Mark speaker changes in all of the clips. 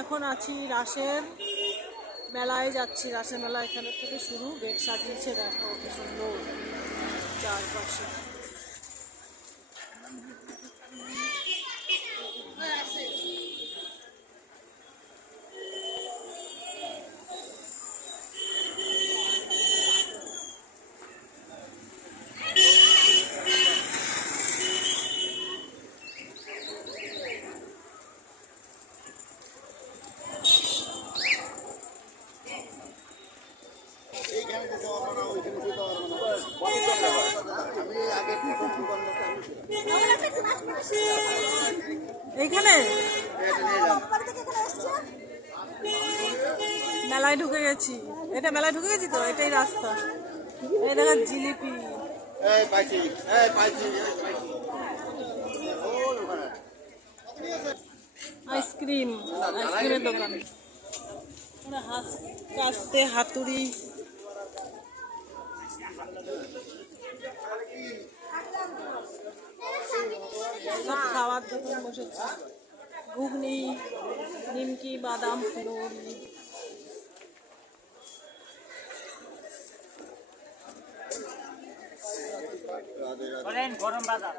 Speaker 1: এখন আছি রাসের মেলায় যাচ্ছি। রাসের মেলা এখানে থেকে শুরু। বেগ সাজিয়েছে, দেখো কি সুন্দর চারপাশে
Speaker 2: এইখানে যেতে পারব না ওইখানে যেতে পারব না আমি আগে প্রথম দোকানটাতে আমি ছিলাম।
Speaker 1: এইখানে
Speaker 2: এটা নিয়ে এলাম।
Speaker 1: মেলায় ঢুকে গেছি। এটা মেলায় ঢুকে গেছি তো? এটাই রাস্তা। এই দেখা জিলিপি। আইসক্রিম। আইসক্রিমের দোকান। হাতুড়ি। সব খাওয়ার দোকান বসেছে। ঘুগনি নিমকি বাদাম ফুরুরি
Speaker 3: গরম বাজার।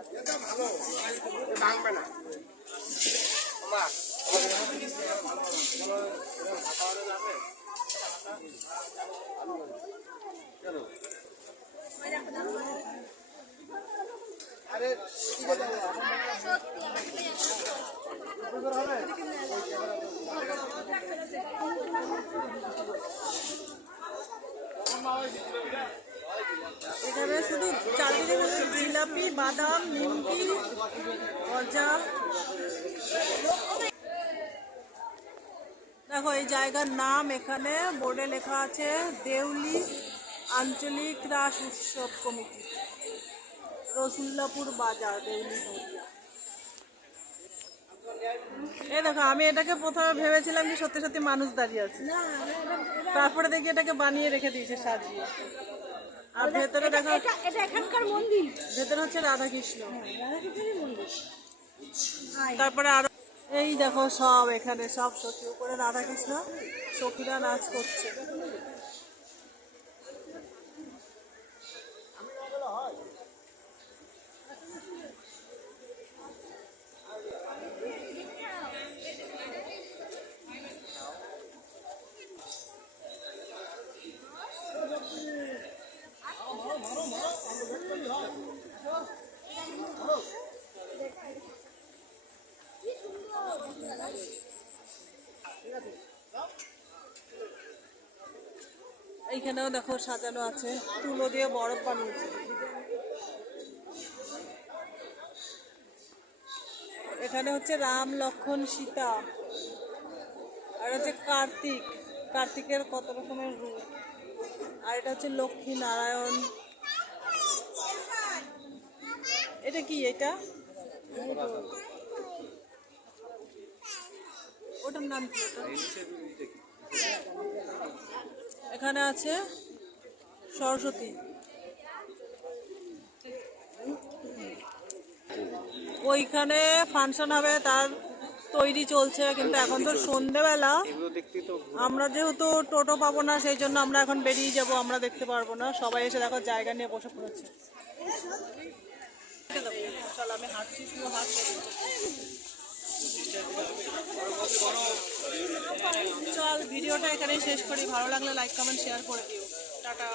Speaker 1: এখানে শুধু চারদিকে জিলাপি, বাদাম, নিমকি, গজা। দেখো, এই জায়গার নাম এখানে, বোর্ডে লেখা আছে, দেউলি আঞ্চলিক রাস উৎসব কমিটি। রসুল্লাপুর বাজার এই দেখো আমি এটাকে প্রথমে ভেবেছিলাম যে সত্যি সত্যি মানুষ দাঁড়িয়ে আছে। তারপরে দেখি এটাকে বানিয়ে রেখে দিয়েছে সাজিয়ে। আর ভেতরে দেখো
Speaker 4: এটা এখানকার মন্দির।
Speaker 1: ভেতরে হচ্ছে রাধা কৃষ্ণ তারপরে আরও এই দেখো সব এখানে সব সখী উপরে রাধা কৃষ্ণ সখীরা নাচ করছে। এইখানেও দেখো সাজানো আছে। তুলো দিয়ে বরফ বানিয়েছে। এখানে হচ্ছে রাম, লক্ষণ, সীতা। আর হচ্ছে কার্তিক। কার্তিকের কত রকমের রূপ। আর এটা হচ্ছে লক্ষ্মী নারায়ণ। এটা কি এটা? ওটার নাম কি ওটা? এখানে আছে সরস্বতী। ওইখানে ফাংশন হবে, তার তৈরি চলছে, কিন্তু এখন তো সন্ধেবেলা। আমরা যেহেতু টোটো পাবো না, সেই জন্য আমরা এখন বেরিয়ে যাব, আমরা দেখতে পারব না। সবাই এসে দেখো, জায়গা নিয়ে বসে পড়েছে চল, আমি হাঁটছি, শুধু হাঁটছি। ভিডিওটা এখানেই শেষ করি। ভালো লাগলে লাইক কমেন্ট শেয়ার করে দিও। টাটা।